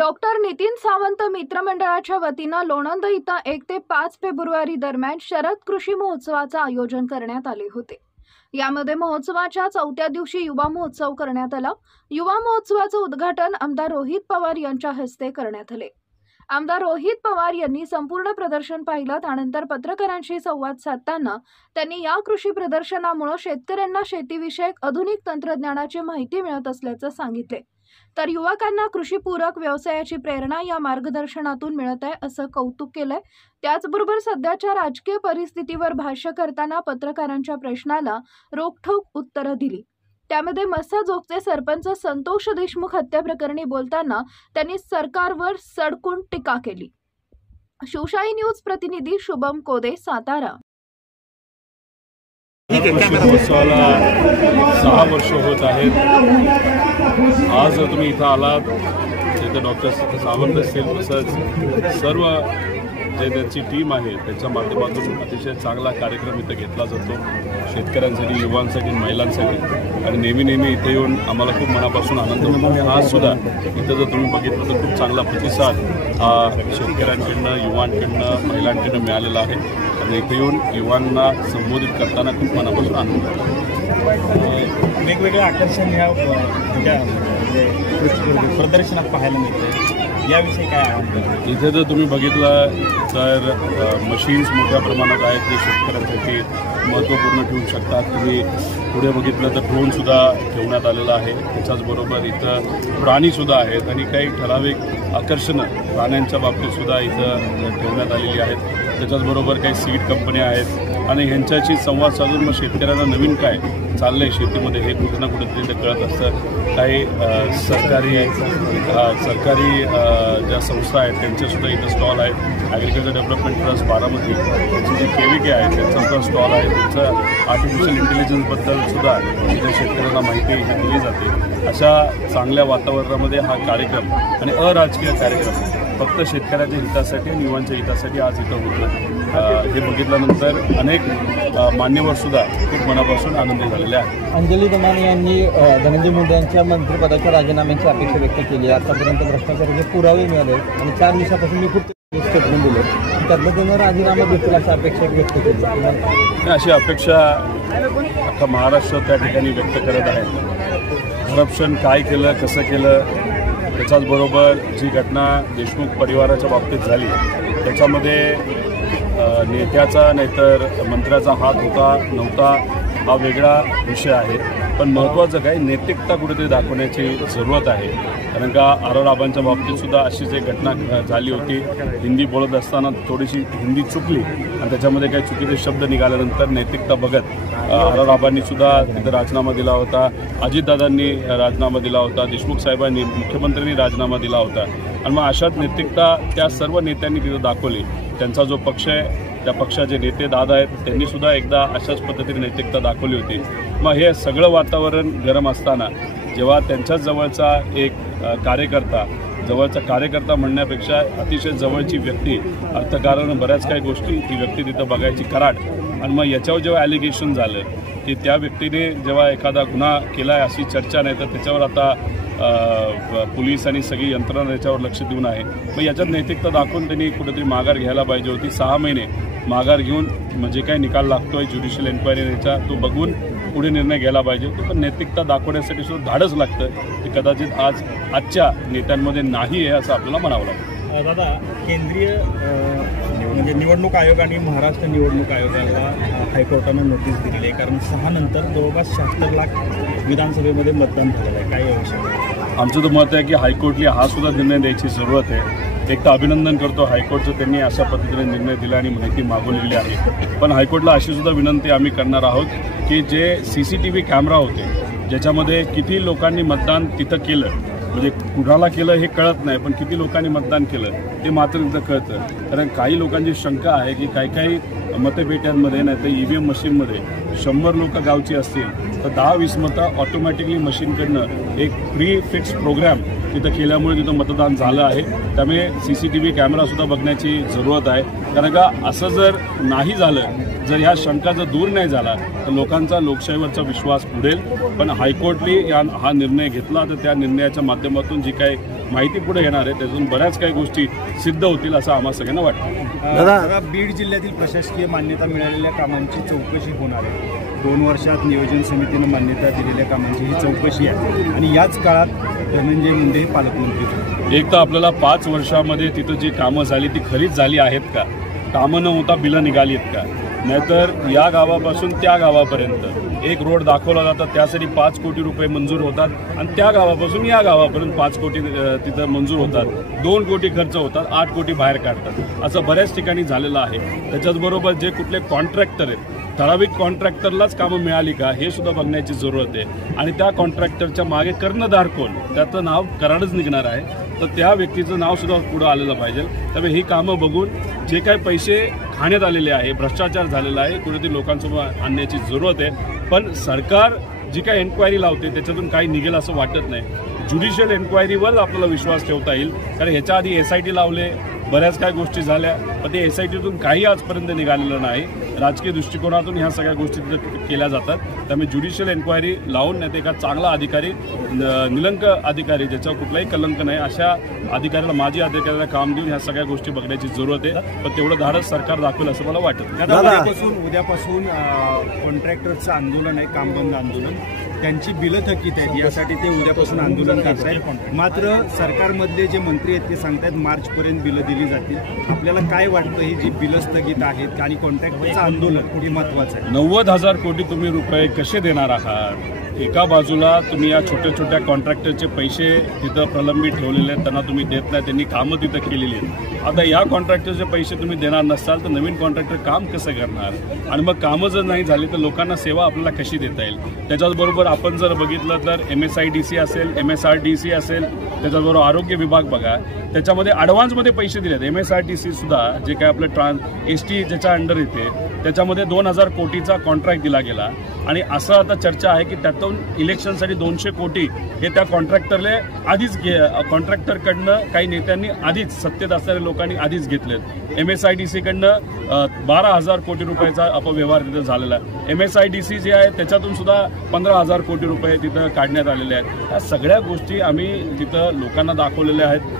Doctor Nitin Sawant मित्रमंडळाच्या वतीनं लोणंद इथं 1 ते 5 फेब्रुवारी दरम्यान शरद कृषी महोत्सवाचं आयोजन करण्यात आले होते। यामध्ये महोत्सवाच्या 4थ्या दिवशी युवा महोत्सव करण्यात आला। युवा महोत्सवाचं उद्घाटन आमदार रोहित पवार यांच्या हस्ते करण्यात आले। आमदार रोहित पवार यांनी संपूर्ण प्रदर्शन पाहिलं। त्यानंतर पत्रकारांशी संवाद साधताना त्यांनी या कृषी प्रदर्शनामुळे शेतकऱ्यांना शेतीविषयक आधुनिक तंत्रज्ञानाची माहिती मिळत असल्याचं सांगितले। तर युवकांना कृषीपूरक व्यवसायाची प्रेरणा या मार्गदर्शनातून मिळत आहे असं कौतुक केलंय। त्याचबरोबर सध्याच्या राजकीय परिस्थितीवर भाष्य करताना पत्रकारांच्या प्रश्नाला रोखठोक उत्तरं दिली। त्यामध्ये मस्साजोगचे सरपंच संतोष देशमुख हत्या प्रकरणी बोलताना त्यांनी सरकारवर सडकून टीका केली। शिवशाही न्यूज प्रतिनिधी शुभम कोदे, सातारा। महोत्सवाला 6 वर्ष होत आहेत। आज जर तुम्ही इथं आलात तिथे डॉक्टर सावंत असतील तसंच सर्व जे त्यांची टीम आहे त्याच्या माध्यमातून अतिशय चांगला कार्यक्रम इथं घेतला जातो, शेतकऱ्यांसाठी, युवांसाठी, महिलांसाठी। आणि नेहमी इथे येऊन आम्हाला खूप मनापासून आनंद होतो। आणि आज सुद्धा इथं जर तुम्ही बघितलं तर खूप चांगला प्रतिसाद हा शेतकऱ्यांकडनं, युवांकडनं, महिलांकडनं मिळालेला आहे। आणि इथे येऊन युवांना संबोधित करताना खूप मनापासून आनंद होतो। वेगवेगळे आकर्षण ह्या प्रदर्शनात पाहायला मिळते, याविषयी काय आहे? इथे जर तुम्ही बघितलं तर मशीन्स मोठ्या प्रमाणात आहेत जे शेतकऱ्यांसाठी महत्त्वपूर्ण ठेवू शकतात। तुम्ही पुढे बघितलं तर ड्रोनसुद्धा ठेवण्यात आलेला आहे। त्याच्याचबरोबर इथं प्राणीसुद्धा आहेत आणि काही ठराविक आकर्षणं प्राण्यांच्या बाबतीतसुद्धा इथं ठेवण्यात आलेली आहेत। त्याच्याचबरोबर काही सीड कंपन्या आहेत आणि ह्यांच्याशी संवाद साधून मग शेतकऱ्यांना नवीन काय चाललं आहे शेतीमध्ये हे कुठं ना कुठेतरी ते कळत असतं। काही सरकारी ज्या संस्था आहेत त्यांचेसुद्धा इथं स्टॉल आहेत। ॲग्रिकल्चर डेव्हलपमेंट ट्रस्ट बारामती त्यांची जी KVK आहे त्यांचा स्टॉल आहे। त्यांचं आर्टिफिशियल इंटेलिजन्सबद्दल सुद्धा इथे शेतकऱ्यांना माहिती इथे दिली जाते। अशा चांगल्या वातावरणामध्ये हा कार्यक्रम आणि अराजकीय कार्यक्रम फक्त शेतकऱ्याच्या हितासाठी आणि युवांच्या हितासाठी आज इथं होतं। हे बघितल्यानंतर अनेक मान्यवरसुद्धा खूप मनापासून आनंदी झालेले आहेत। अंजली दमानी यांनी धनंजय मुंडे यांच्या मंत्रिपदाच्या राजीनाम्याची अपेक्षा व्यक्त केली। आतापर्यंत भ्रष्टाचाराचे पुरावे मिळाले आणि 4 दिवसापासून मी खूप स्टेटमेंट दिले, त्यातलं त्यांना राजीनामा भेटेल अशी अपेक्षा व्यक्त केली। अशी अपेक्षा अख्खा महाराष्ट्र त्या ठिकाणी व्यक्त करत आहे। करप्शन काय केलं, कसं केलं, त्याच्याचबरोबर जी घटना देशमुख परिवाराच्या बाबतीत झाली त्याच्यामध्ये नेत्याचा नाहीतर मंत्र्याचा हात होता नव्हता हा वेगळा विषय आहे। पण महत्त्वाचं काय नैतिकता कुठेतरी दाखवण्याची जरूरत आहे। कारण का आरोराबांच्या बाबतीतसुद्धा अशीच एक घटना झाली होती। हिंदी बोलत असताना थोडीशी हिंदी चुकली आणि त्याच्यामध्ये काही चुकीचे शब्द निघाल्यानंतर नैतिकता बघत आरोराबांनीसुद्धा तिथं राजीनामा दिला होता, अजितदादांनी राजीनामा दिला होता, देशमुख साहेबांनी, मुख्यमंत्र्यांनी राजीनामा दिला होता। आणि मग अशाच नैतिकता त्या सर्व नेत्यांनी तिथं दाखवली। त्यांचा जो पक्ष आहे त्या पक्षाचे नेते दादा आहेत त्यांनीसुद्धा एकदा अशाच पद्धतीने नैतिकता दाखवली होती। मग हे सगळं वातावरण गरम असताना जेव्हा त्यांच्याच जवळचा एक कार्यकर्ता म्हणण्यापेक्षा अतिशय जवळची व्यक्ती, अर्थकारण बऱ्याच काही गोष्टी ती व्यक्ती तिथं बघायची कराड। आणि मग याच्यावर जेव्हा ॲलिगेशन झालं की त्या व्यक्तीने जेव्हा एखादा गुन्हा केला आहे अशी चर्चा नाही तर त्याच्यावर आता पोलीस आणि सगळी यंत्रणा याच्यावर लक्ष देऊन आहे। मग याच्यात नैतिकता दाखवून त्यांनी कुठेतरी माघार घ्यायला पाहिजे होती। 6 महिने माघार घेऊन म्हणजे काही निकाल लागतोय ज्युडिशियल एन्क्वायरीचा तो बघून पुढे निर्णय घ्यायला पाहिजे होता। पण नैतिकता दाखवण्यासाठी सुद्धा धाडस लागतं ते कदाचित आजच्या नेत्यांमध्ये नाही आहे असं आपल्याला म्हणावं लागतं। दादा, केंद्रीय म्हणजे निवडणूक आयोग आणि महाराष्ट्र निवडणूक आयोगाला हायकोर्टानं नोटीस दिलेली आहे, कारण 6 नंतर जवळपास 76 लाख विधानसभेमध्ये मतदान झालेलं आहे। काय विषय? आमचं तर मत आहे की हायकोर्टला हा सुद्धा निर्णय द्यायची जरूरत आहे। एक तर अभिनंदन करतो हायकोर्टचं, त्यांनी अशा पद्धतीने निर्णय दिला आणि माहिती मागवलेली आहे। पण हायकोर्टला अशी सुद्धा विनंती आम्ही करणार आहोत की जे CCTV कॅमेरा होते ज्याच्यामध्ये किती लोकांनी मतदान तिथं केलं, म्हणजे कुणाला केलं हे कळत नाही पण किती लोकांनी मतदान केलं ते मात्र तिथं कळतं। कारण काही लोकांची शंका आहे की काही मतपेट्यांमध्ये नाही तर EVM मशीनमध्ये 100 लोक गावची असतील तर 10-20 मतं ऑटोमॅटिकली मशीनकडनं एक प्री फिक्स प्रोग्राम तिथं केल्यामुळे तिथं मतदान झालं आहे. त्यामुळे CCTV कॅमेरासुद्धा बघण्याची जरूरत आहे. कारण का असं जर नाही झालं, जर ह्या शंका जर दूर नाही झाला तर लोकांचा लोकशाहीवरचा विश्वास बुडेल. पण हायकोर्टने हा निर्णय घेतला तर त्या निर्णयाच्या माध्यमातून जी काही माहिती पुढे येणार आहे त्यातून बऱ्याच काही गोष्टी सिद्ध होतील असं आम्हा सगळ्यांना वाटतं. दादा, बीड जिल्ह्यातील प्रशासकीय मान्यता मिळालेल्या कामांची चौकशी होणार आहे. 2 वर्षात नियोजन समितीनं मान्यता दिलेल्या कामांची ही चौकशी आहे आणि याच काळात धनंजय मुंडे हे पालकमंत्री होते. एक तर आपल्याला 5 वर्षामध्ये तिथं जी कामं झाली ती खरीच झाली आहेत का, कामं न होता बिलं निघाली आहेत का, नाहीतर या गावापासून त्या गावापर्यंत एक रोड दाखवला जातात त्यासाठी 5 कोटी रुपये मंजूर होतात आणि त्या गावापासून या गावापर्यंत 5 कोटी तिथं मंजूर होतात, 2 कोटी खर्च होतात, 8 कोटी बाहेर काढतात. असं बऱ्याच ठिकाणी झालेलं आहे. त्याच्याचबरोबर जे कुठले कॉन्ट्रॅक्टर आहेत, ठराविक कॉन्ट्रॅक्टरलाच कामं मिळाली का हे सुद्धा बघण्याची जरूरत आहे. आणि त्या कॉन्ट्रॅक्टरच्या मागे कर्णधार कोण, त्याचं नाव कराडच निघणार आहे, तर त्या व्यक्तीचं नाव सुद्धा पुढं आलेलं पाहिजे. त्यामुळे ही कामं बघून जे काही पैसे खाण्यात आलेले आहे, भ्रष्टाचार झालेला आहे, कुठेतरी लोकांसमोर आणण्याची जरूरत आहे. पण सरकार जी काही एन्क्वायरी लावते त्याच्यातून काही निघेल असं वाटत नाही. ज्युडिशियल एन्क्वायरीवर आपल्याला विश्वास ठेवता येईल. कारण ह्याच्या आधी SIT लावले, बऱ्याच काही गोष्टी झाल्या, पण ते SITतून काही आजपर्यंत निघालेलं नाही. राजकीय दृष्टिकोनातून ह्या सगळ्या गोष्टी केल्या जातात. त्यामुळे ज्युडिशियल एन्क्वायरी लावून नाही तर एका चांगला अधिकारी, निलंक अधिकारी ज्याच्यावर कुठलाही कलंक नाही अशा अधिकाऱ्याला, माजी अधिकाऱ्याला काम देऊन ह्या सगळ्या गोष्टी बघण्याची जरूरत आहे. पण तेवढं धाडस सरकार दाखवेल असं मला वाटत नाही. उद्यापासून कॉन्ट्रॅक्टरचं आंदोलन आहे, काम बंद आंदोलन. त्यांची बिलं थकीत आहेत, यासाठी ते उद्यापासून आंदोलन करत आहेत. मात्र सरकारमधले जे मंत्री आहेत ते सांगतायत मार्चपर्यंत बिलं दिली जातील. आपल्याला काय वाटतं, ही जी बिलं स्थगित आहेत आणि कॉन्ट्रॅक्टरचं आंदोलन हे महत्त्वाचं आहे. 90,000 कोटी तुम्ही रुपये कसे देणार आहात? एका बाजूला तुम्ही या छोट्या छोट्या कॉन्ट्रॅक्टरचे पैसे तिथं प्रलंबित ठेवलेले आहेत, त्यांना तुम्ही देत नाही, त्यांनी कामं तिथं केलेली आहेत. आता या कॉन्ट्रॅक्टरचे पैसे तुम्ही देणार नसाल तर नवीन कॉन्ट्रॅक्टर काम कसं करणार? आणि मग कामं जर नाही झाली तर लोकांना सेवा आपल्याला कशी देता येईल? त्याच्याचबरोबर आपण जर बघितलं तर MSIDC असेल, MSRDC असेल, त्याच्याबरोबर आरोग्य विभाग बघा, त्याच्यामध्ये ॲडव्हान्समध्ये पैसे दिलेत. MSRDC सुद्धा जे काय आपलं ST ज्याच्या अंडर येते त्याच्यामध्ये 2,000 कोटीचा कॉन्ट्रॅक्ट दिला गेला. आणि असं आता चर्चा आहे की त्यातून इलेक्शनसाठी 200 कोटी हे त्या कॉन्ट्रॅक्टरले आधीच कॉन्ट्रॅक्टरकडनं काही नेत्यांनी आधीच, सत्तेत असणाऱ्या लोकांनी आधीच घेतलेत. MSIDCकडनं 12,000 कोटी रुपयाचा अपव्यवहार तिथं झालेला आहे. MSIDC जे आहे त्याच्यातून सुद्धा 15,000 कोटी रुपये तिथं काढण्यात आलेले आहेत. या सगळ्या गोष्टी आम्ही तिथं लोकांना दाखवलेल्या आहेत,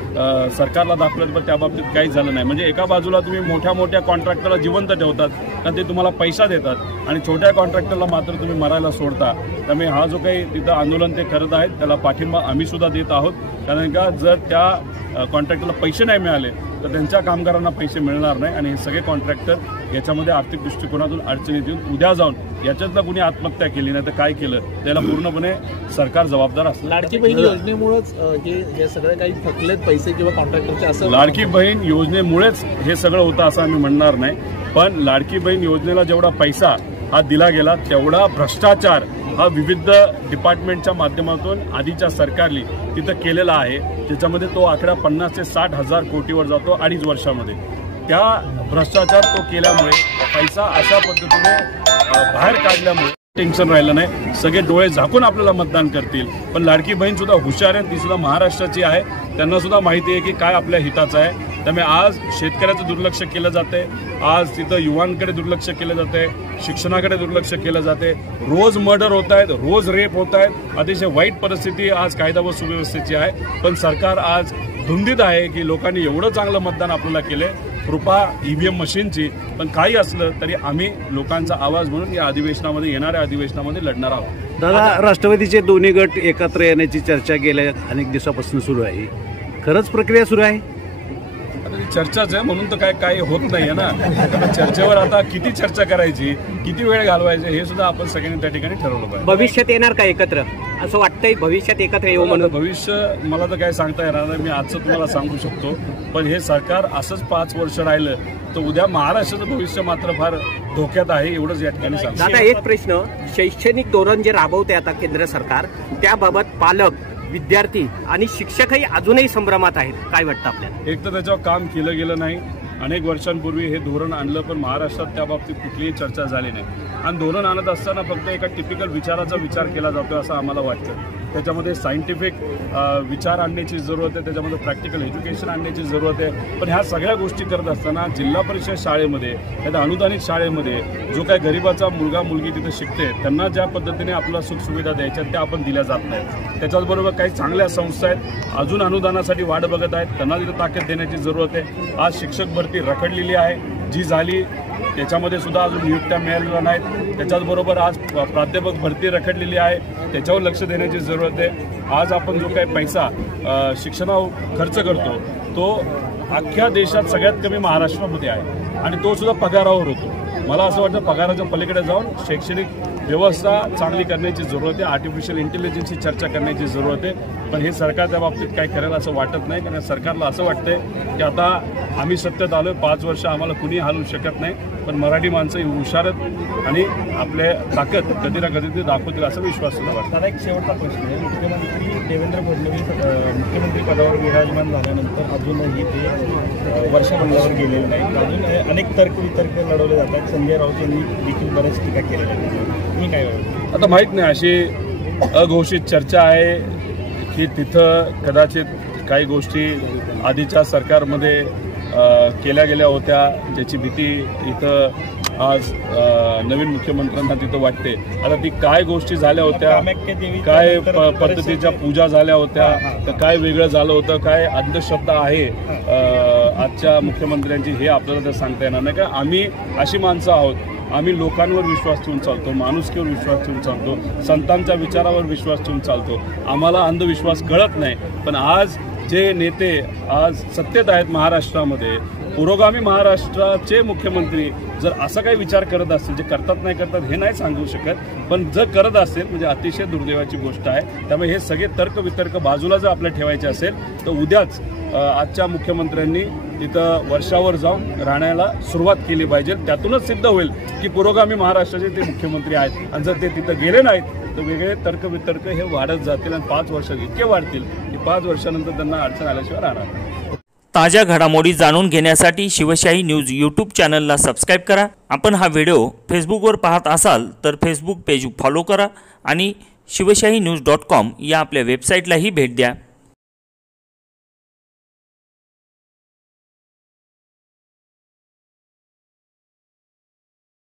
सरकारला दाखवलं, पण त्या बाबतीत काहीच झालं नाही. म्हणजे एका बाजूला तुम्ही मोठ्या मोठ्या कॉन्ट्रॅक्टरला जिवंत ठेवतात कारण ते तुम्हाला पैसा देतात आणि छोट्या कॉन्ट्रॅक्टरला मात्र तुम्ही मरायला सोडता. त्यामुळे हा जो काही तिथं आंदोलन ते करत आहेत त्याला पाठिंबा आम्ही सुद्धा देत आहोत. कारण का जर त्या कॉन्ट्रॅक्टरला पैसे नाही मिळाले तर त्यांच्या कामगारांना पैसे मिळणार नाही आणि हे सगळे कॉन्ट्रॅक्टर याच्यामध्ये आर्थिक दृष्टिकोनातून अडचणीत येऊन उद्या जाऊन याच्यातला कुणी आत्महत्या केली नाही तर काय केलं त्याला पूर्णपणे सरकार जबाबदार असतं. लाडकी बहीण योजनेमुळेच हे सगळे काही थकलेत पैसे किंवा कॉन्ट्रॅक्टरचे असं? लाडकी बहीण योजनेमुळेच हे सगळं होतं असं आम्ही म्हणणार नाही. पण लाडकी बहीण योजनेला जेवढा पैसा हा दिला गेला तेवढा भ्रष्टाचार हा विविध डिपार्टमेंटच्या माध्यमातून आधीच्या सरकारने तिथं केलेला आहे. त्याच्यामध्ये तो आकडा 50 ते 60 हजार कोटीवर जातो 2.5 वर्षामध्ये. त्या भ्रष्टाचार तो केल्यामुळे पैसा अशा पद्धतीने बाहेर काढल्यामुळे टेन्शन राहिलं नाही. सगळे डोळे झाकून आपल्याला मतदान करतील. पण लाडकी बहीण सुद्धा हुशार आहे, ती सुद्धा महाराष्ट्राची आहे, त्यांना सुद्धा माहिती आहे की काय आपल्या हिताचं आहे. त्यामुळे आज शेतकऱ्याचं दुर्लक्ष केलं जाते, आज तिथं युवांकडे दुर्लक्ष केलं जाते, शिक्षणाकडे दुर्लक्ष केलं जाते. रोज मर्डर होत आहेत, रोज रेप होत आहेत. अतिशय वाईट परिस्थिती आज कायदा व सुव्यवस्थेची आहे. पण सरकार आज धुंदीत आहे की लोकांनी एवढं चांगलं मतदान आपल्याला केले, कृपा EVM मशीनची. पण काही असलं तरी आम्ही लोकांचा आवाज म्हणून या अधिवेशनामध्ये, येणाऱ्या अधिवेशनामध्ये लढणार आहोत. दादा, राष्ट्रवादीचे दोन्ही गट एकत्र येण्याची चर्चा गेल्या अनेक दिवसापासून सुरू आहे, खरंच प्रक्रिया सुरू आहे? चर्चाच आहे म्हणून तर काय होत नाहीये ना. चर्चेवर आता किती चर्चा करायची, किती वेळ घालवायचा हे सुद्धा आपण सगळ्यांनी त्या ठिकाणी ठरवलं पाहिजे. भविष्यात येणार का एकत्र असं वाटतंय? भविष्यात एकत्र येऊ म्हणून? भविष्य मला तर काय सांगता येणार नाही, मी आजचं तुम्हाला सांगू शकतो. पण हे सरकार असंच 5 वर्ष राहिलं तर उद्या महाराष्ट्राचं भविष्य मात्र फार धोक्यात आहे, एवढंच या ठिकाणी सांगतो. दादा, एक प्रश्न, शैक्षणिक धोरण जे राबवते आता केंद्र सरकार, त्याबाबत पालक, विद्यार्थी आणि शिक्षकही अजूनही संभ्रमात आहेत. काय वाटतं आपल्याला? एक तर त्याच्यावर काम केलं गेलं नाही अनेक वर्षांपूर्वी हे धोरण आणलं, पण महाराष्ट्रात त्या बाबतीत कुठलीही चर्चा झाली नाही. आणि धोरण आणत असताना फक्त एका टिपिकल विचाराचा विचार केला जातो असं आम्हाला वाटतं. त्याच्यामध्ये सायंटिफिक विचार आणण्याची जरूरत आहे, त्याच्यामध्ये प्रॅक्टिकल एज्युकेशन आणण्याची जरूरत आहे. पण ह्या सगळ्या गोष्टी करत असताना जिल्हा परिषद शाळेमध्ये त्या अनुदानित शाळेमध्ये जो काही गरिबाचा मुलगा मुलगी तिथे शिकते त्यांना ज्या पद्धतीने आपल्या सुखसुविधा द्यायच्या त्या आपण दिल्या जात नाहीत. त्याच्याचबरोबर काही चांगल्या संस्था आहेत अजून अनुदानासाठी वाट बघत आहेत, त्यांना तिथे ताकद देण्याची जरूरत आहे. आज शिक्षक भरती रखडलेली आहे, जी झाली त्याच्यामध्ये सुद्धा अजून नियुक्त्या मिळालेल्या नाहीत. त्याच्याचबरोबर आज प्राध्यापक भरती रखडलेली आहे, त्याच्यावर लक्ष देण्याची जरूरत आहे. आज आपण जो काही पैसा शिक्षणावर खर्च करतो तो अख्ख्या देशात सगळ्यात कमी महाराष्ट्रामध्ये आहे आणि तो सुद्धा पगारावर होतो. मला असं वाटतं पगाराच्या पलीकडे जाऊन शैक्षणिक व्यवस्था चांगली करण्याची जरूरत आहे, आर्टिफिशियल इंटेलिजन्सची चर्चा करण्याची जरूरत आहे. पण हे सरकार त्या बाबतीत काही करेल असं वाटत नाही, कारण सरकारला असं वाटतंय की आता आम्ही सत्तेत आलोय, 5 वर्ष आम्हाला कुणी हलवू शकत नाही. पण मराठी माणसं ही हुशारत आणि आपले ताकद कधी ना कधी ते दाखवतील असा विश्वास सुद्धा वाटतो. दादा, एक शेवटचा प्रश्न आहे. मुख्यमंत्री देवेंद्र फडणवीस मुख्यमंत्री पदावर विराजमान झाल्यानंतर अजूनही ते वर्षाबंधावर गेलेले नाहीत. अजून अनेक तर्क लढवले जातात. संजय राऊत यांनी देखील बऱ्याच टीका केलेल्या आहेत. तुम्ही काय आता माहीत नाही, अशी अघोषित चर्चा आहे की तिथं कदाचित काही गोष्टी आधीच्या सरकारमध्ये केल्या गेल्या होत्या, ज्याची भीती इथं आज नवीन मुख्यमंत्र्यांना तिथं वाटते. आता ती काय गोष्टी झाल्या होत्या, काय पद्धतीच्या पूजा झाल्या होत्या, तर काय वेगळं झालं होतं, काय अंधश्रद्धा आहे आजच्या मुख्यमंत्र्यांची, हे आपल्याला तर सांगता येणार नाही. कारण आम्ही अशी माणसं आहोत, आम्ही लोकांवर विश्वास ठेवून चालतो, माणुसकीवर विश्वास ठेवून चालतो, संतांच्या विचारावर विश्वास ठेवून चालतो. आम्हाला अंधविश्वास कळत नाही. पण आज जे नेते आज सत्तेत आहेत महाराष्ट्रामध्ये, पुरोगामी महाराष्ट्राचे मुख्यमंत्री जर असा काही विचार करत असतील, जे करतात नाही करतात हे नाही सांगू शकत, पण जर करत असतील म्हणजे अतिशय दुर्दैवाची गोष्ट आहे. त्यामुळे हे सगळे तर्कवितर्क बाजूला जर आपल्याला ठेवायचे असेल तर उद्याच आजच्या मुख्यमंत्र्यांनी तिथं वर्षावर जाऊन राहण्याला सुरुवात केली पाहिजे. त्यातूनच सिद्ध होईल की पुरोगामी महाराष्ट्राचे ते मुख्यमंत्री आहेत. आणि जर ते तिथं गेले नाहीत तर वेगळे तर्कवितर्क हे वाढत जातील आणि 5 वर्षात इतके वाढतील की 5 वर्षानंतर त्यांना अडचण आल्याशिवाय राहणार नाही. ताज्या घडामोडी जाणून घेण्यासाठी शिवशाही न्यूज यूट्यूब चॅनलला सबस्क्राईब करा. आपण हा व्हिडिओ फेसबुकवर पाहत असाल तर फेसबुक पेज फॉलो करा आणि शिवशाही न्यूज.com या आपल्या वेबसाईटलाही भेट द्या.